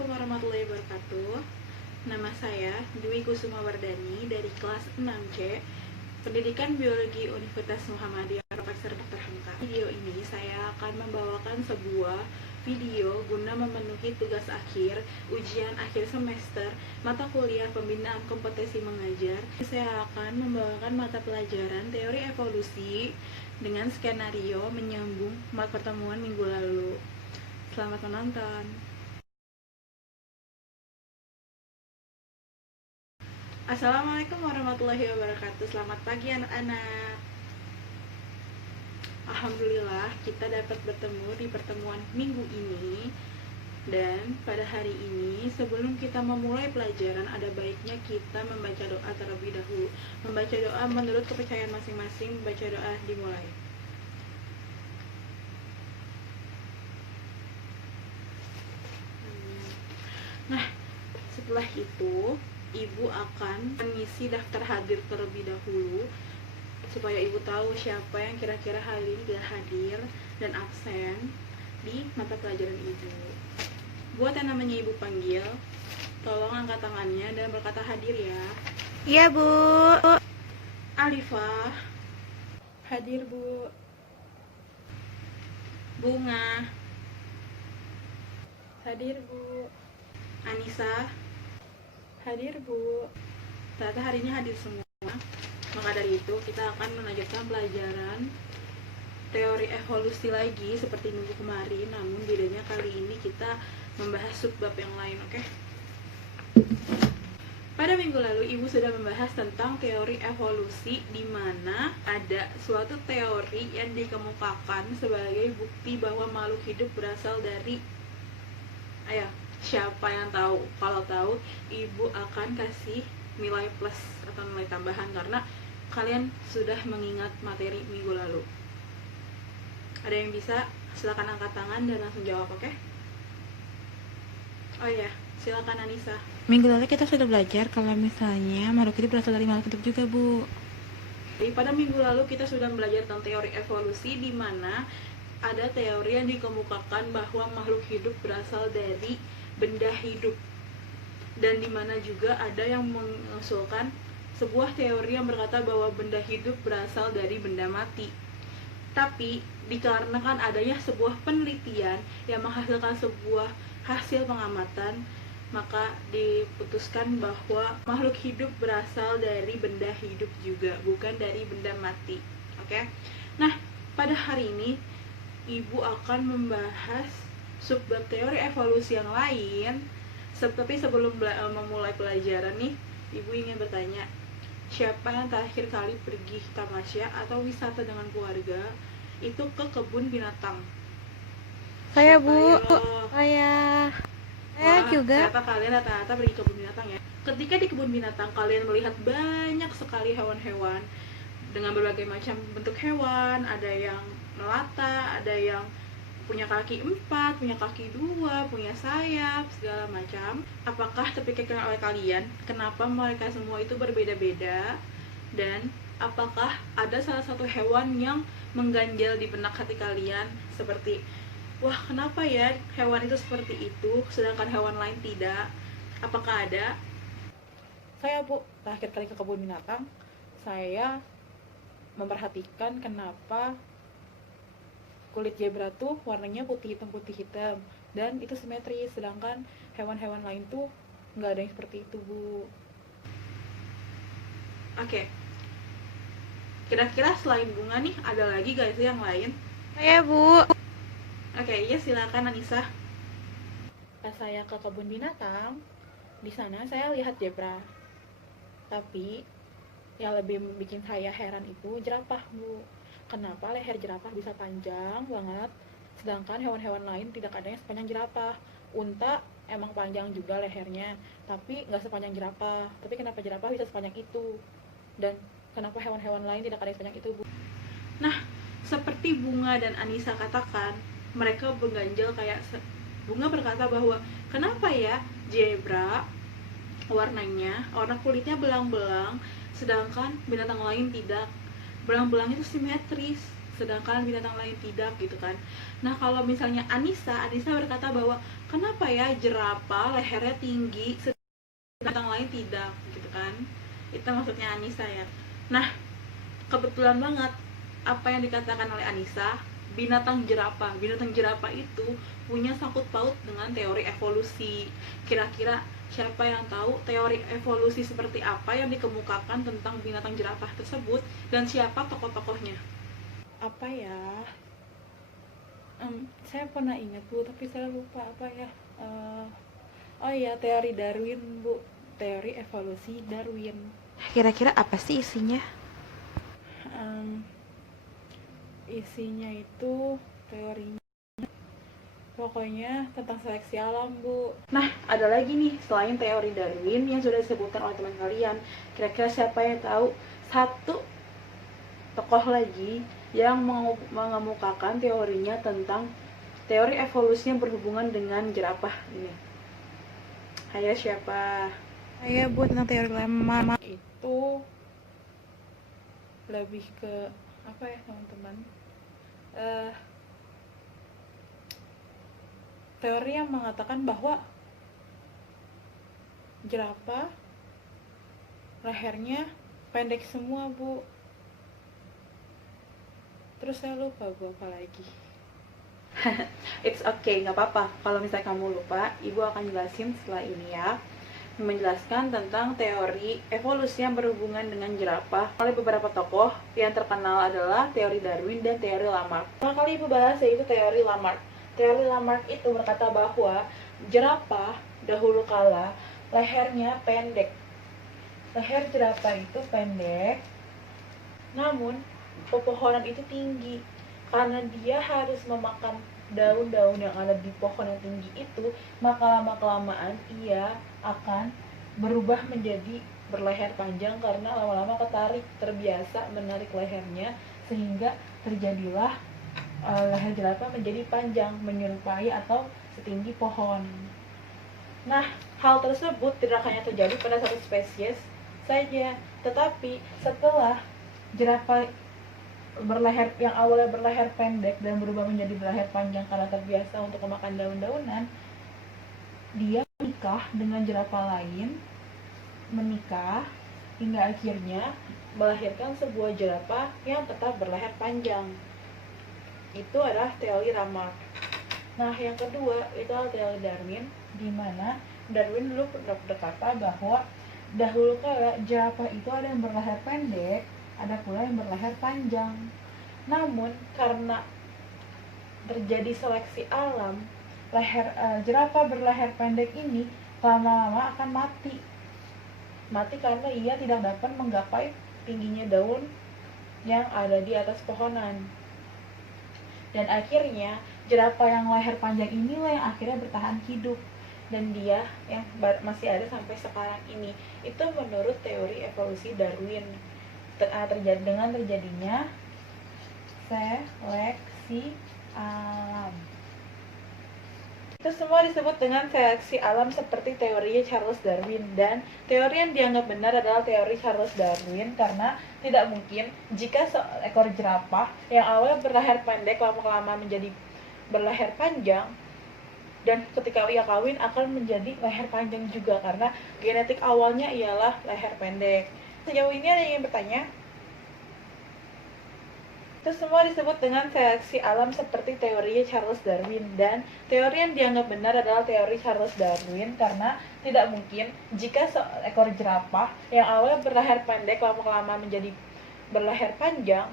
Assalamualaikum warahmatullahi wabarakatuh. Nama saya Dwi Kusuma Wardani dari kelas 6C Pendidikan Biologi Universitas Muhammadiyah Profesor Dr. Hamka. Video ini saya akan membawakan sebuah video guna memenuhi tugas akhir ujian akhir semester mata kuliah pembinaan kompetensi mengajar. Saya akan membawakan mata pelajaran teori evolusi dengan skenario menyambung pertemuan minggu lalu. Selamat menonton. Assalamualaikum warahmatullahi wabarakatuh. Selamat pagi anak-anak. Alhamdulillah kita dapat bertemu di pertemuan minggu ini. Dan pada hari ini sebelum kita memulai pelajaran, ada baiknya kita membaca doa terlebih dahulu. Membaca doa menurut kepercayaan masing-masing. Membaca doa dimulai. Nah, setelah itu Ibu akan mengisi daftar hadir terlebih dahulu supaya Ibu tahu siapa yang kira-kira hari ini tidak hadir dan absen di mata pelajaran Ibu. Buat yang namanya Ibu panggil, tolong angkat tangannya dan berkata hadir ya. Iya, Bu. Alifah, hadir Bu. Bunga, hadir Bu. Anissa, hadir Bu. Ternyata hari ini hadir semua. Maka dari itu kita akan melanjutkan pelajaran teori evolusi lagi seperti minggu kemarin, namun bedanya kali ini kita membahas subbab yang lain, oke? Pada minggu lalu Ibu sudah membahas tentang teori evolusi, di mana ada suatu teori yang dikemukakan sebagai bukti bahwa makhluk hidup berasal dari siapa yang tahu? Kalau tahu, Ibu akan kasih nilai plus atau nilai tambahan karena kalian sudah mengingat materi minggu lalu. Ada yang bisa? Silakan angkat tangan dan langsung jawab, oke? Oh iya, silakan Anissa. Minggu lalu kita sudah belajar kalau misalnya makhluk hidup berasal dari makhluk hidup juga, Bu. Jadi pada minggu lalu kita sudah belajar tentang teori evolusi, di mana ada teori yang dikemukakan bahwa makhluk hidup berasal dari benda hidup, dan dimana juga ada yang mengusulkan sebuah teori yang berkata bahwa benda hidup berasal dari benda mati. Tapi dikarenakan adanya sebuah penelitian yang menghasilkan sebuah hasil pengamatan, maka diputuskan bahwa makhluk hidup berasal dari benda hidup juga, bukan dari benda mati. Oke? Nah, pada hari ini Ibu akan membahas subbab teori evolusi yang lain. Tapi sebelum memulai pelajaran nih, Ibu ingin bertanya, siapa yang terakhir kali pergi tamasya atau wisata dengan keluarga itu ke kebun binatang? Saya, Siapa Bu. ya? Saya juga. Ternyata kalian rata-rata pergi ke kebun binatang ya. Ketika di kebun binatang, kalian melihat banyak sekali hewan-hewan dengan berbagai macam bentuk hewan. Ada yang melata, ada yang punya kaki 4, punya kaki 2, punya sayap, segala macam. Apakah terpikirkan oleh kalian kenapa mereka semua itu berbeda-beda? Dan apakah ada salah satu hewan yang mengganjal di benak hati kalian, seperti wah, kenapa ya hewan itu seperti itu sedangkan hewan lain tidak? Apakah ada? Saya, Bu, terakhir kali ke kebun binatang, saya memperhatikan kenapa kulit zebra tuh warnanya putih hitam, dan itu simetris, sedangkan hewan-hewan lain tuh nggak ada yang seperti itu, Bu. Oke. Kira-kira selain bunga nih, ada lagi gak sih yang lain? Saya, Bu. Oke, iya, silakan Anissa. Pas saya ke kebun binatang, di sana saya lihat zebra. Tapi yang lebih bikin saya heran itu jerapah, Bu. Kenapa leher jerapah bisa panjang banget, sedangkan hewan-hewan lain tidak ada yang sepanjang jerapah. Unta emang panjang juga lehernya, tapi nggak sepanjang jerapah. Tapi kenapa jerapah bisa sepanjang itu? Dan kenapa hewan-hewan lain tidak ada yang sepanjang itu, Bu? Nah, seperti Bunga dan Anissa katakan, mereka mengganjal kayak Bunga berkata bahwa kenapa ya zebra warna kulitnya belang-belang, sedangkan binatang lain tidak. Belang-belang itu simetris, sedangkan binatang lain tidak gitu kan. Nah kalau misalnya Anissa berkata bahwa kenapa ya jerapah lehernya tinggi sedangkan binatang lain tidak gitu kan, itu maksudnya Anissa ya. Nah kebetulan banget apa yang dikatakan oleh Anissa, binatang jerapah itu punya sangkut paut dengan teori evolusi. Kira-kira siapa yang tahu teori evolusi seperti apa yang dikemukakan tentang binatang jerapah tersebut dan siapa tokoh-tokohnya? Apa ya? Saya pernah ingat Bu, tapi saya lupa apa ya. Oh iya, teori Darwin Bu, teori evolusi Darwin. Kira-kira apa sih isinya? Isinya itu teorinya pokoknya tentang seleksi alam Bu. Nah ada lagi nih selain teori Darwin yang sudah disebutkan oleh teman kalian, kira-kira siapa yang tahu satu tokoh lagi yang mengemukakan teorinya tentang teori evolusinya berhubungan dengan jerapah ini? Ayo siapa? Saya buat tentang teori lama Itu lebih ke apa ya teman-teman, teori yang mengatakan bahwa jerapah lehernya pendek semua Bu. Terus saya lupa Bu apa lagi. It's okay, nggak apa-apa kalau misalnya kamu lupa, ibu akan jelasin setelah ini ya, menjelaskan tentang teori evolusi yang berhubungan dengan jerapah oleh beberapa tokoh yang terkenal adalah teori Darwin dan teori Lamarck. Pertama kali ibu bahas yaitu teori Lamarck. Teori Lamarck itu berkata bahwa jerapah dahulu kala lehernya pendek. Leher jerapah itu pendek, namun pepohonan itu tinggi. Karena dia harus memakan daun-daun yang ada di pohon yang tinggi itu, maka lama-kelamaan ia akan berubah menjadi berleher panjang karena lama-lama terbiasa menarik lehernya, sehingga terjadilah leher jerapah menjadi panjang menyerupai atau setinggi pohon. Nah, hal tersebut tidak hanya terjadi pada satu spesies saja, tetapi setelah jerapah yang awalnya berleher pendek dan berubah menjadi berleher panjang karena terbiasa untuk memakan daun-daunan, dia menikah dengan jerapah lain, hingga akhirnya melahirkan sebuah jerapah yang tetap berleher panjang. Itu adalah teori Lamarck. Nah, yang kedua itu adalah teori Darwin, di mana Darwin dulu berkata bahwa dahulu kala jerapah itu ada yang berleher pendek, ada pula yang berleher panjang. Namun karena terjadi seleksi alam, jerapah berleher pendek ini lama-lama akan mati karena ia tidak dapat menggapai tingginya daun yang ada di atas pohonan. Dan akhirnya jerapah yang leher panjang inilah yang akhirnya bertahan hidup, dan dia yang masih ada sampai sekarang ini. Itu menurut teori evolusi Darwin. Dengan terjadinya seleksi alam. Itu semua disebut dengan seleksi alam seperti teorinya Charles Darwin, dan teori yang dianggap benar adalah teori Charles Darwin karena tidak mungkin jika seekor jerapah yang awalnya berleher pendek lama-kelamaan menjadi berleher panjang, dan ketika ia kawin akan menjadi leher panjang juga karena genetik awalnya ialah leher pendek. Sejauh ini ada yang ingin bertanya? Itu semua disebut dengan seleksi alam seperti teorinya Charles Darwin, dan teori yang dianggap benar adalah teori Charles Darwin karena tidak mungkin jika seekor jerapah yang awalnya berleher pendek lama-kelamaan menjadi berleher panjang,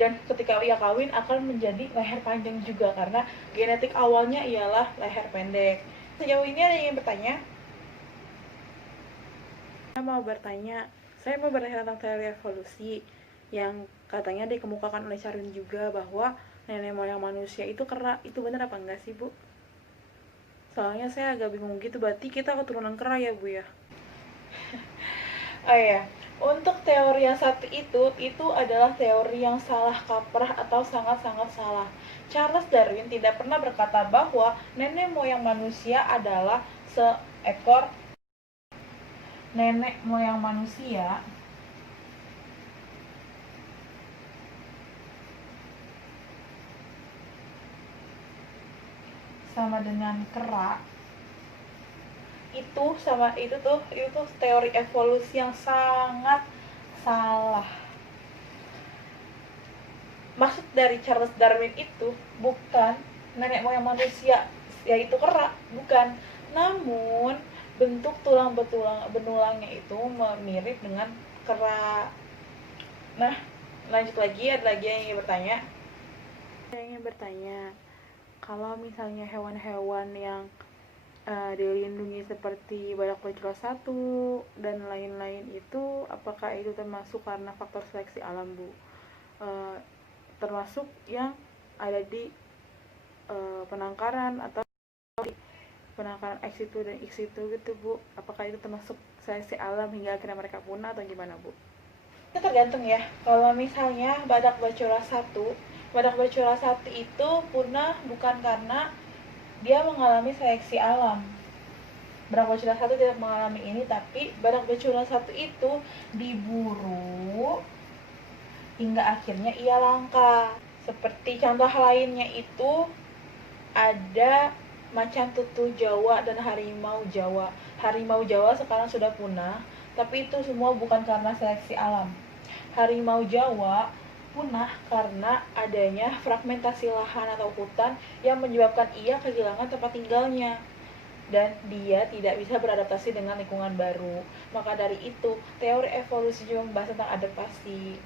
dan ketika ia kawin akan menjadi leher panjang juga karena genetik awalnya ialah leher pendek. Sejauh ini ada yang ingin bertanya? Saya mau bertanya tentang teori evolusi yang katanya dikemukakan oleh Darwin juga, bahwa nenek moyang manusia itu kera. Itu benar apa enggak sih Bu? Soalnya saya agak bingung gitu, berarti kita keturunan kera ya Bu ya? Oh iya, untuk teori yang satu itu adalah teori yang salah kaprah atau sangat-sangat salah. Charles Darwin tidak pernah berkata bahwa nenek moyang manusia adalah seekor nenek moyang manusia sama dengan kera, itu tuh teori evolusi yang sangat salah. Maksud dari Charles Darwin itu bukan nenek moyang manusia yaitu kera, bukan, namun bentuk tulang benulangnya itu mirip dengan kera. Nah, lanjut lagi, ada lagi yang ingin bertanya. Kalau misalnya hewan-hewan yang dilindungi seperti badak bercula satu dan lain-lain itu, apakah itu termasuk karena faktor seleksi alam, Bu? Termasuk yang ada di penangkaran atau di penangkaran X1 dan X1 gitu, Bu? Apakah itu termasuk seleksi alam hingga akhirnya mereka punah atau gimana, Bu? Itu tergantung ya. Kalau misalnya badak bercula satu itu punah bukan karena dia mengalami seleksi alam. Badak bercula satu tidak mengalami ini, tapi badak bercula satu itu diburu hingga akhirnya ia langka. Seperti contoh lainnya itu ada macan tutul Jawa dan harimau Jawa. Harimau Jawa sekarang sudah punah, tapi itu semua bukan karena seleksi alam. Harimau Jawa punah karena adanya fragmentasi lahan atau hutan yang menyebabkan ia kehilangan tempat tinggalnya dan dia tidak bisa beradaptasi dengan lingkungan baru. Maka dari itu, teori evolusi juga membahas tentang adaptasi.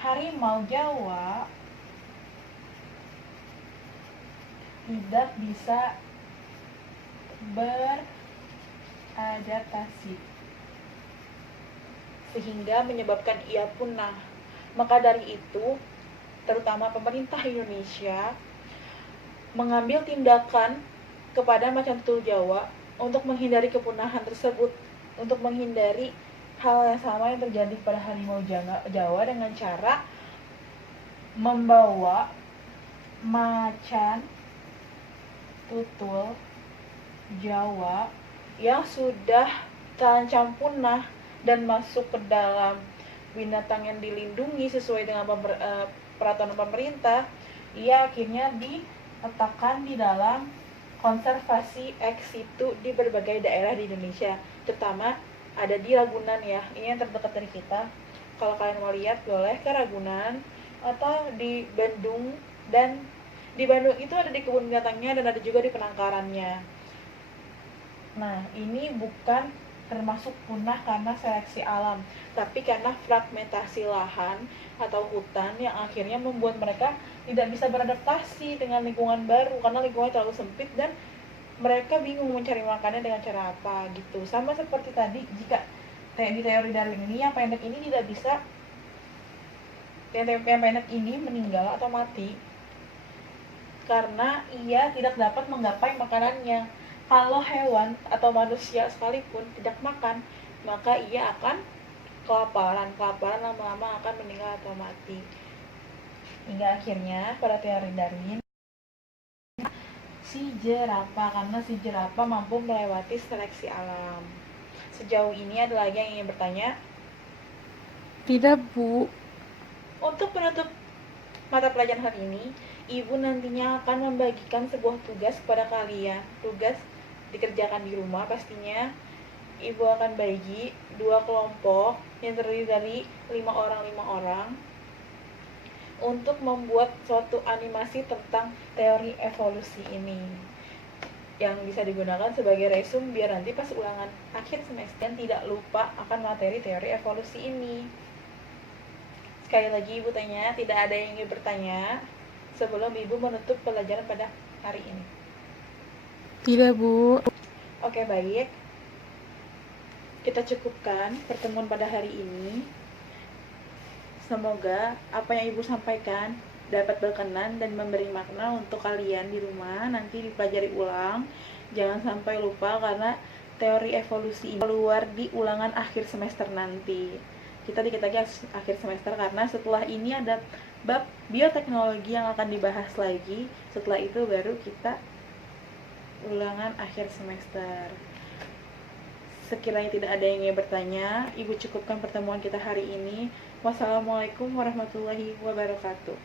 Harimau Jawa tidak bisa beradaptasi sehingga menyebabkan ia punah. Maka dari itu, terutama pemerintah Indonesia mengambil tindakan kepada macan tutul Jawa untuk menghindari kepunahan tersebut, untuk menghindari hal yang sama yang terjadi pada harimau Jawa dengan cara membawa macan tutul Jawa yang sudah terancam punah dan masuk ke dalam binatang yang dilindungi sesuai dengan peraturan pemerintah, ia akhirnya diletakkan di dalam konservasi ex situ di berbagai daerah di Indonesia, terutama ada di Ragunan ya, ini yang terdekat dari kita. Kalau kalian mau lihat boleh ke Ragunan atau di Bandung, dan di Bandung itu ada di kebun binatangnya dan ada juga di penangkarannya. Nah, ini bukan termasuk punah karena seleksi alam, tapi karena fragmentasi lahan atau hutan yang akhirnya membuat mereka tidak bisa beradaptasi dengan lingkungan baru karena lingkungannya terlalu sempit dan mereka bingung mencari makannya dengan cara apa gitu. Sama seperti tadi, jika di teori Darwin ini yang pendek ini tidak bisa, yang pendek ini meninggal atau mati karena ia tidak dapat menggapai makanannya. Kalau hewan atau manusia sekalipun tidak makan, maka ia akan kelaparan lama-lama akan meninggal atau mati. Hingga akhirnya pada teori Darwin, si jerapah, karena si jerapah mampu melewati seleksi alam. Sejauh ini ada lagi yang ingin bertanya? Tidak, Bu. Untuk penutup mata pelajaran hari ini, Ibu nantinya akan membagikan sebuah tugas kepada kalian. Tugas dikerjakan di rumah pastinya. Ibu akan bagi 2 kelompok yang terdiri dari 5 orang untuk membuat suatu animasi tentang teori evolusi ini yang bisa digunakan sebagai resume biar nanti pas ulangan akhir semester tidak lupa akan materi teori evolusi ini. Sekali lagi Ibu tanya, tidak ada yang ingin bertanya sebelum Ibu menutup pelajaran pada hari ini? Tidak, Bu. Oke, baik. Kita cukupkan pertemuan pada hari ini. Semoga apa yang Ibu sampaikan dapat berkenan dan memberi makna untuk kalian di rumah. Nanti dipelajari ulang. Jangan sampai lupa karena teori evolusi ini keluar di ulangan akhir semester nanti. Kita dikit lagi akhir semester karena setelah ini ada bab bioteknologi yang akan dibahas lagi. Setelah itu baru kita ulangan akhir semester. Sekiranya tidak ada yang ingin bertanya, Ibu cukupkan pertemuan kita hari ini. Wassalamualaikum warahmatullahi wabarakatuh.